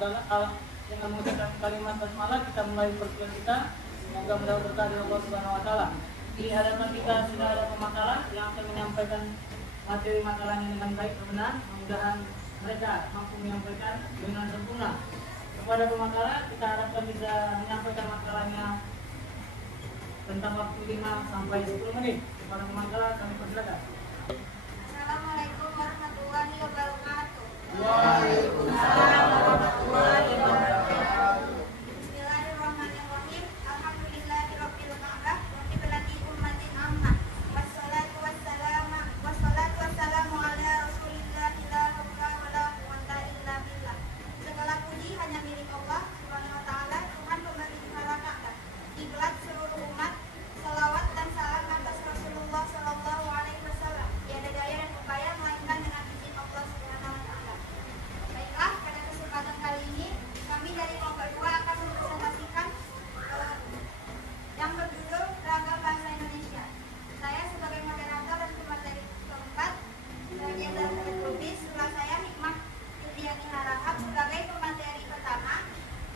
dengan mengucapkan kalimat basmalah kita mulai perkuliahan kita. Semoga mendapat berkah dari Allah Subhanahu wa taala. Di hadapan kita sudah ada pemakalah yang akan menyampaikan materi makalahnya dengan baik dan benar. Mudah-mudahan mereka mampu menyampaikan dengan sempurna. Kepada pemakalah kita harapkan bisa menyampaikan makalahnya tentang waktu 5 sampai 10 menit. Kepada pemakalah kami persilakan. Assalamualaikum warahmatullahi wabarakatuh. Waalaikumsalam warahmatullahi wabarakatuh. Bismillahirrahmanirrahim. Alhamdulillahirabbil alamin. Rabbil ummatin ammah. Wassalatu wassalamu ala Rasulillah la haula wala quwwata illa billah. Segala puji hanya milik Allah Subhanahu wa taala, Tuhan pemberi malaikat. Diklat seluruh umat, salawat dan salam atas Rasulullah sallallahu alaihi wasallam. Tiada daya dan upaya melainkan dengan izin Allah Subhanahu wa taala. Baiklah, pada kesempatan kali ini kami dari kelompok 2 akan mempresentasikan yang berjudul Ragam Bahasa Indonesia. Saya sebagai moderator dan pemateri keempat, Sarjana Teknologi, sebelah saya Hikmah Yuliani Harahap sebagai pemateri pertama.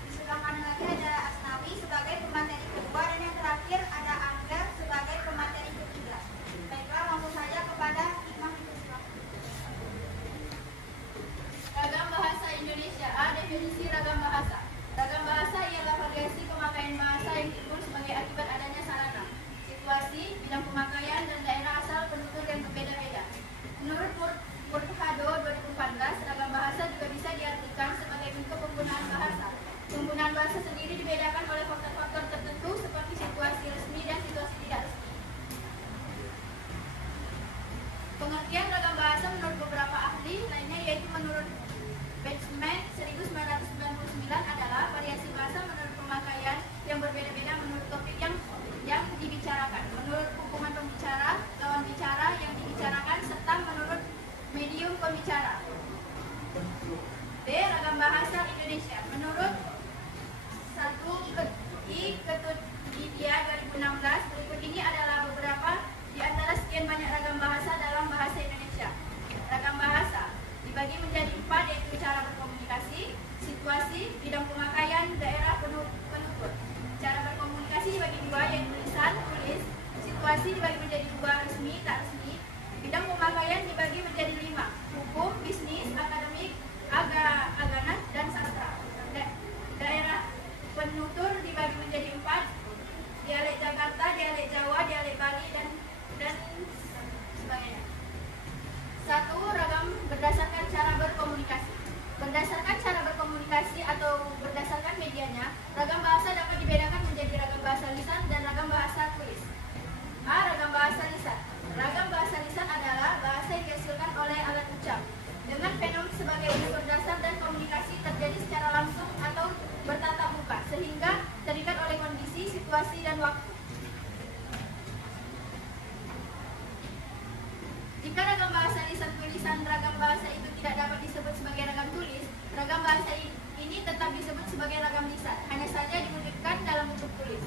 Di sebelah kanan lagi ada Asnawi sebagai pemateri kedua, dan yang terakhir ada Angga sebagai pemateri ketiga. Baiklah, langsung saja kepada Hikmah Yuliani. Ragam bahasa Indonesia. A. Definisi ragam bahasa. Ragam bahasa ialah variasi pemakaian bahasa yang timbul sebagai akibat adanya sarana, situasi, bidang pemakaian, dan daerah asal penutur yang berbeda-beda. Menurut Murhado 2014, ragam bahasa juga bisa diartikan sebagai bentuk penggunaan bahasa. Penggunaan bahasa sendiri dibedakan oleh faktor-faktor tertentu seperti situasi resmi dan situasi tidak resmi. Pengertian ragam bahasa menurut beberapa ahli lainnya, yaitu menurut Benjamin 1999 adalah variasi bahasa menurut pemakaian yang berbeda-beda menurut topik yang dibicarakan, menurut hubungan pembicara, lawan bicara yang dibicarakan, serta menurut medium pembicara. B. Ragam bahasa Indonesia. Menurut 1I Ketut Widya 2016, berikut ini adalah beberapa di antara sekian banyak ragam bahasa dalam bahasa Indonesia. Ragam bahasa dibagi menjadi 4, yaitu cara berkomunikasi, situasi, bidang pemakaian, daerah penutur. Cara berkomunikasi dibagi 2, yaitu lisan, tulis. Situasi dibagi menjadi 2, resmi, tak resmi. Bidang pemakaian dibagi menjadi 5, hukum, bisnis, akademik, aganas, dan sastra. Daerah penutur dibagi menjadi 4, dialek Jakarta, dialek Jawa, dialek Bali, dan sebagainya. 1. Ragam berdasarkan cara berkomunikasi. Berdasarkan cara berkomunikasi atau berdasarkan medianya, ragam bahasa dapat dibedakan menjadi ragam bahasa lisan dan ragam bahasa tulis. A. Ragam bahasa lisan. Ragam bahasa lisan adalah bahasa yang dihasilkan oleh alat ucap dengan fenom sebagai unsur dasar, dan komunikasi terjadi secara langsung atau bertatap muka sehingga terikat oleh kondisi, situasi, dan waktu. Jika ragam bahasa lisan tulisan ragam bahasa itu tidak dapat disebut sebagai ragam tulis, ragam bahasa ini tetap disebut sebagai ragam lisan, hanya saja diwujudkan dalam bentuk tulis.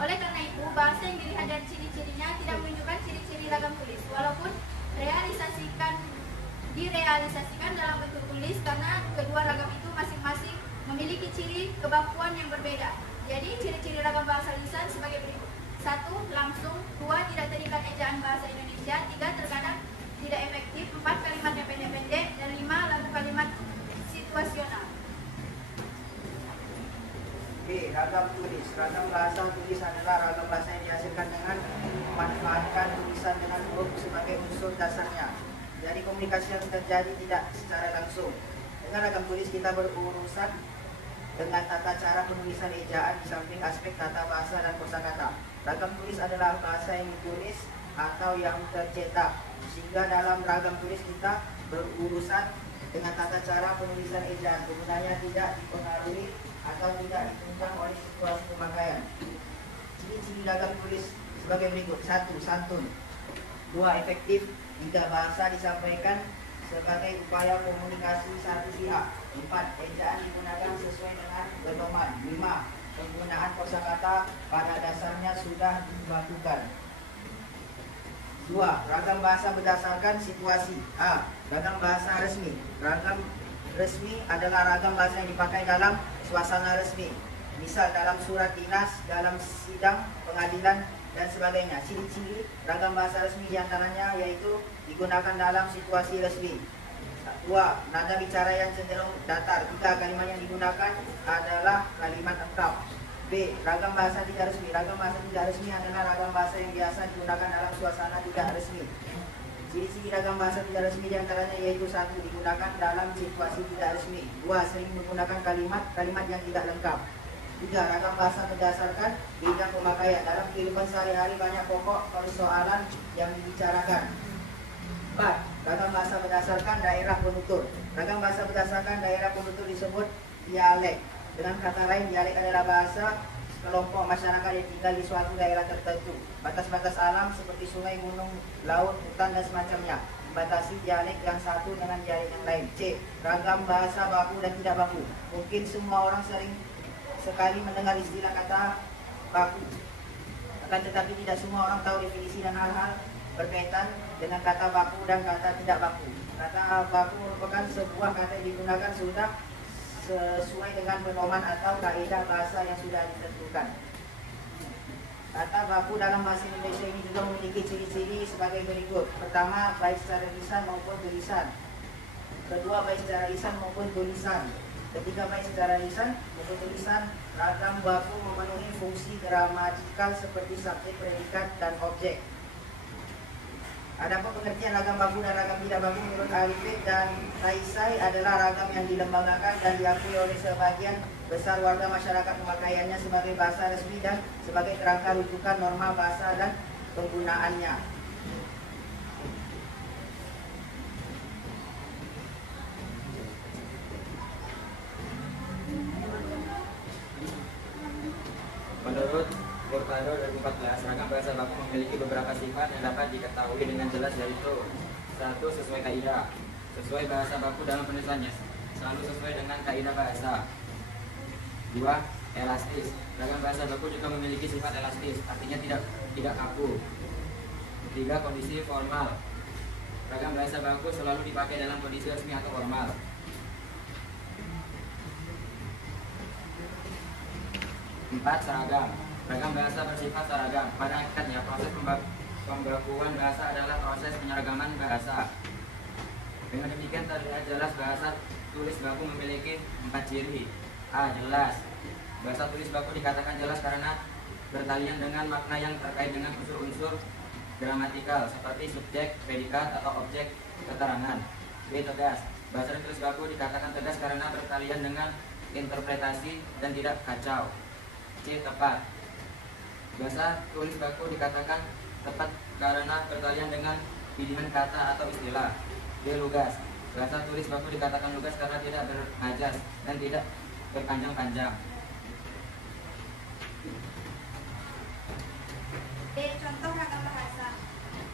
Oleh karena itu, bahasa yang dilihat dari ciri-cirinya tidak menunjukkan ciri-ciri ragam tulis, walaupun direalisasikan dalam bentuk tulis, karena kedua ragam itu masing-masing memiliki ciri kebakuan yang berbeda. Jadi, ciri-ciri ragam bahasa lisan sebagai berikut. 1. Langsung. 2. Tidak terikat ejaan bahasa Indonesia. 3. Terkadang tidak efektif. 4. Kalimat yang pendek-pendek. Dan 5. Lagu kalimat situasional. B. Ragam tulis. Ragam bahasa tulis adalah ragam bahasa yang dihasilkan dengan memanfaatkan tulisan dengan huruf sebagai unsur dasarnya. Jadi komunikasi yang terjadi tidak secara langsung. Dengan ragam tulis kita berurusan dengan tata cara penulisan ejaan di samping aspek tata bahasa dan kosakata. Ragam tulis adalah bahasa yang ditulis atau yang tercetak, sehingga dalam ragam tulis kita berurusan dengan tata cara penulisan ejaan. Penggunanya tidak dipengaruhi atau tidak ditunjang oleh situasi pemakaian. Ciri-ciri ragam tulis sebagai berikut. 1. Santun. 2. Efektif. 3. Bahasa disampaikan sebagai upaya komunikasi satu pihak. 4. Ejaan digunakan sesuai dengan pedoman. 5. Penggunaan kosakata pada dasarnya sudah dibakukan. 2. Ragam bahasa berdasarkan situasi. A. Ragam bahasa resmi. resmi adalah ragam bahasa yang dipakai dalam suasana resmi. Misal dalam surat dinas, dalam sidang, pengadilan, dan sebagainya. Ciri-ciri ragam bahasa resmi diantaranya yaitu digunakan dalam situasi resmi. 2. Nada bicara yang cenderung datar. 3. Kalimat yang digunakan adalah kalimat lengkap. B. Ragam bahasa tidak resmi. Ragam bahasa tidak resmi adalah ragam bahasa yang biasa digunakan dalam suasana tidak resmi. Ciri-ciri ragam bahasa tidak resmi diantaranya yaitu 1. Digunakan dalam situasi tidak resmi. 2. Sering menggunakan kalimat yang tidak lengkap. 3. Ragam bahasa berdasarkan bidang pemakaian. Dalam kehidupan sehari-hari banyak pokok persoalan yang dibicarakan. 4. Ragam bahasa berdasarkan daerah penutur. Ragam bahasa berdasarkan daerah penutur disebut dialek. Dengan kata lain, dialek adalah bahasa kelompok masyarakat yang tinggal di suatu daerah tertentu. Batas-batas alam seperti sungai, gunung, laut, hutan, dan semacamnya membatasi dialek yang satu dengan dialek yang lain. C. Ragam bahasa baku dan tidak baku. Mungkin semua orang sering sekali mendengar istilah kata baku, akan tetapi tidak semua orang tahu definisi dan hal-hal berkaitan dengan kata baku dan kata tidak baku. Kata baku merupakan sebuah kata yang digunakan sudah sesuai dengan pedoman atau kaidah bahasa yang sudah ditentukan. Kata baku dalam bahasa Indonesia ini juga memiliki ciri-ciri sebagai berikut. Pertama, baik secara lisan maupun tulisan. Kedua, baik secara lisan maupun tulisan. Ketiga, baik secara lisan maupun tulisan. Ragam baku memenuhi fungsi gramatikal seperti subjek, predikat, dan objek. Adapun pengertian ragam baku dan ragam tidak baku menurut Arifin dan Taisai adalah ragam yang dilembagakan dan diakui oleh sebagian besar warga masyarakat pemakaiannya sebagai bahasa resmi dan sebagai kerangka rujukan norma bahasa dan penggunaannya. Menurut Hurtado 2014, ragam bahasa baku memiliki beberapa sifat yang dapat diketahui dengan jelas, yaitu 1. Sesuai kaidah. Sesuai bahasa baku dalam penulisannya selalu sesuai dengan kaidah bahasa. 2. Elastis. Ragam bahasa baku juga memiliki sifat elastis, artinya tidak kaku. 3. Kondisi formal. Ragam bahasa baku selalu dipakai dalam kondisi resmi atau formal. 4. Seragam. Ragam bahasa bersifat seragam. Pada hakikatnya, proses pembakuan bahasa adalah proses penyeragaman bahasa. Dengan demikian terlihat jelas bahasa tulis baku memiliki 4 ciri. A. Jelas. Bahasa tulis baku dikatakan jelas karena bertalian dengan makna yang terkait dengan unsur-unsur gramatikal seperti subjek, predikat, atau objek keterangan. B. Tegas. Bahasa tulis baku dikatakan tegas karena bertalian dengan interpretasi dan tidak kacau. C. Tepat. Bahasa tulis baku dikatakan tepat karena bertalian dengan pilihan kata atau istilah. D. Lugas. Bahasa tulis baku dikatakan lugas karena tidak bernajas dan tidak berpanjang-panjang. D. Contoh ragam bahasa.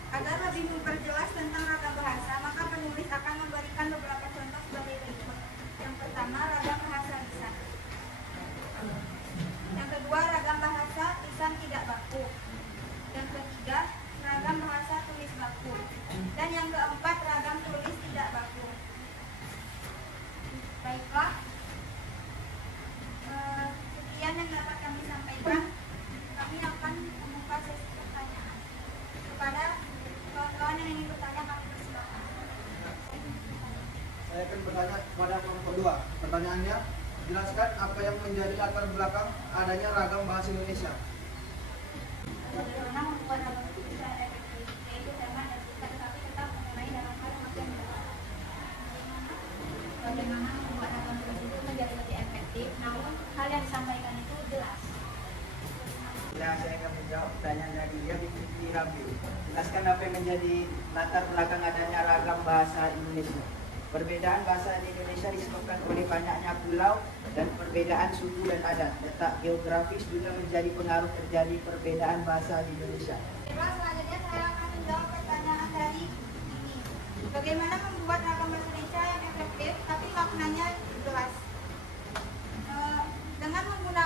Agar lebih memperjelas tentang ragam bahasa, maka penulis akan memberikan beberapa contoh sebagai berikut. Yang pertama, ragam bahasa lisan. Yang kedua, ragam bahasa lisan tidak baku. Yang ketiga, ragam bahasa tulis baku. Dan yang keempat, ragam tulis tidak baku. Baiklah, sekian yang dapat kami sampaikan. Kami akan membuka sesi pertanyaan. Kepada kawan-kawan yang ingin bertanya, kami persilakan. Saya akan bertanya kepada kelompok 2. Pertanyaannya, jelaskan apa yang menjadi latar belakang adanya ragam bahasa Indonesia. Bagaimana membuat ragam itu bisa efektif, yaitu tema dan tulisan, tetapi tetap mengenai dalam hal yang berbeda. Bagaimana membuat ragam tulis itu menjadi lebih efektif, namun hal yang disampaikan itu jelas. Nah, saya akan menjawab pertanyaan dari dia di Rabi. Jelaskan apa yang menjadi latar belakang adanya ragam bahasa Indonesia. Perbedaan bahasa di Indonesia disebabkan oleh banyaknya pulau dan perbedaan suku dan adat. Letak geografis juga menjadi pengaruh terjadi perbedaan bahasa di Indonesia. Baiklah, selanjutnya saya akan menjawab pertanyaan dari ini. Bagaimana membuat ragam bahasa Indonesia yang efektif tapi maknanya jelas? Dengan menggunakan